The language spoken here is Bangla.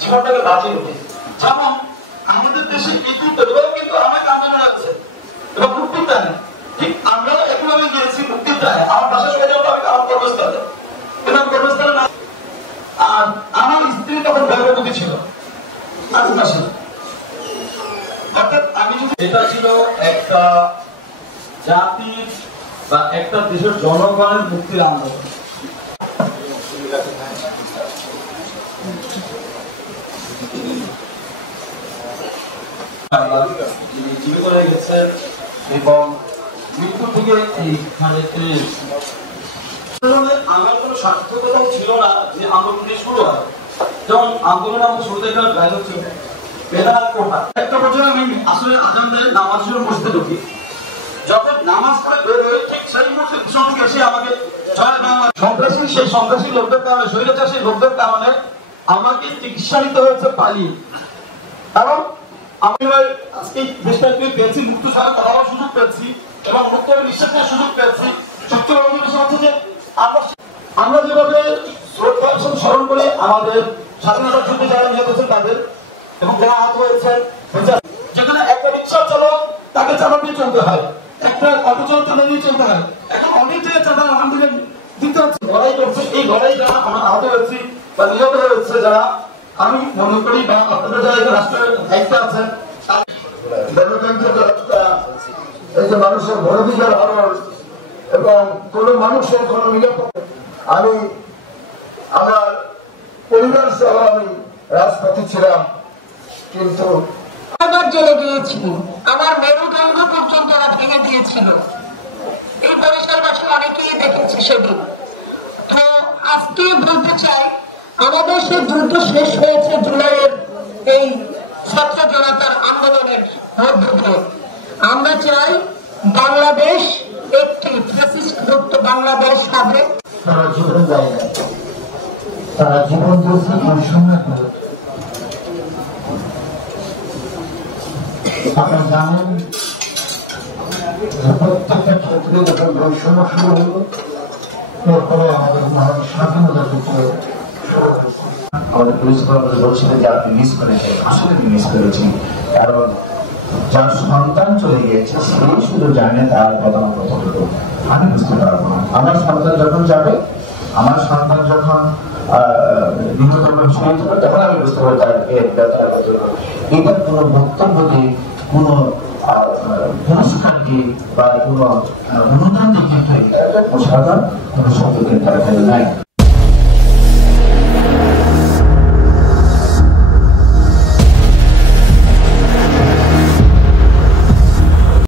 জীবনটাকে বাঁচিয়ে উঠি। যেমন আমাদের দেশে এরাও কিন্তু অনেক আন্দোলন আছে এবং মুক্তির টানে, ঠিক আমরা একইভাবে গিয়েছি মুক্তির টানে। আমার বাসা সরে যাবো আমি আমার কর্মস্থলে, কিন্তু আমি কর্মস্থলে না। আর আমার স্ত্রী তখন গর্ভবতী ছিল, অর্থাৎ আমি যদি এটা ছিল একটা জাতির বা একটা দেশের জনগণের মুক্তির আন্দোলন। এবং মৃত্যু থেকে আমার কোনো সার্থকতাও ছিল না যে আন্দোলনটি শুরু হয়। যেমন আন্দোলন আমাকে শুরু থেকে ডায়লগ ছিল একটা পর্যায়ে আমি আসলে আজান দেয় নামাজের জন্য বসতে ঢুকি। যখন নামাজ পড়ে বের হয়ে ঠিক সেই মুহূর্তে পিছন থেকে এসে আমাকে সন্ত্রাসী, সেই সন্ত্রাসী লোকদের কারণে, স্বৈরাচারী লোকদের কারণে আমাকে চিকিৎসা নিতে হয়েছে পালিয়ে। কারণ আমি আজকে দেশটা পেয়েছি, মুক্ত ছাড়া তারাও সুযোগ পেয়েছি এবং মুক্ত নিঃশ্বাস নেওয়ার সুযোগ পেয়েছি। সবচেয়ে বড় বিষয় হচ্ছে যে আমরা যেভাবে স্মরণ করি আমাদের স্বাধীনতা যুদ্ধে যারা নিহত হয়েছেন তাদের এবং যারা আহত হয়েছেন, যেখানে একটা রিক্সা চালক তাকে চাঁদা দিয়ে চলতে হয়, একটা অটো চালক চাঁদা দিয়ে চলতে হয়। এখন অনেক জায়গায় চাঁদা আলহামদুলিল্লাহ দিতে হচ্ছে, লড়াই করছে। এই লড়াই যারা আমরা আহত হয়েছি বা নিহত হয়েছে যারা, আমি মনে করি বা আপনাদের যারা এই রাষ্ট্রের দায়িত্ব আছেন, এই যে মানুষের ভোটাধিকার হরণ এবং কোন মানুষের কোন নিরাপত্তা, আমি আমার পরিবার সহ আমি রাজপথে ছিলাম, কিন্তু আমার জেলে গিয়েছিল, আমার মেরুদণ্ড পর্যন্ত ভেঙে দিয়েছিল। এই বরিশালবাসী অনেকেই দেখেছে সেদিন। তো আজকে বলতে চাই আমাদের সে যুদ্ধ শেষ হয়েছে জুলাইয়ের এই ছাত্র জনতার আন্দোলনের মধ্য দিয়ে। আমরা চাই বাংলাদেশ একটি ফ্যাসিস্ট মুক্ত বাংলাদেশ হবে। তারা জীবন দেয় না, তারা জীবন দিয়েছে পরিসংখ্যান করে। আপনারা জানেন প্রত্যেকটা ক্ষেত্রে যখন বৈষম্য শুরু হলো, এরপরে আমাদের মহান স্বাধীনতা যুদ্ধ শুরু হয়েছে। আমাদের পুলিশ কর্মকর্তা বলছিলেন যে আপনি মিস করেছেন, আসলে আমি মিস করেছি। কারণ যার সন্তান চলে গিয়েছে সেই শুধু জানে তার প্রধান প্রথমত, আমি বুঝতে পারবো না। আমার সন্তান যখন যাবে, আমার সন্তান যখন নিহত শহীদ হবে, তখন আমি বুঝতে পারবো তার বেদনা কত। এটার কোনো বক্তব্য দিয়ে কোনো পুরস্কার দিয়ে বা কোনো অনুদান দিয়ে কিন্তু সাধারণ কোনো শব্দ কিন্তু তারা নাই।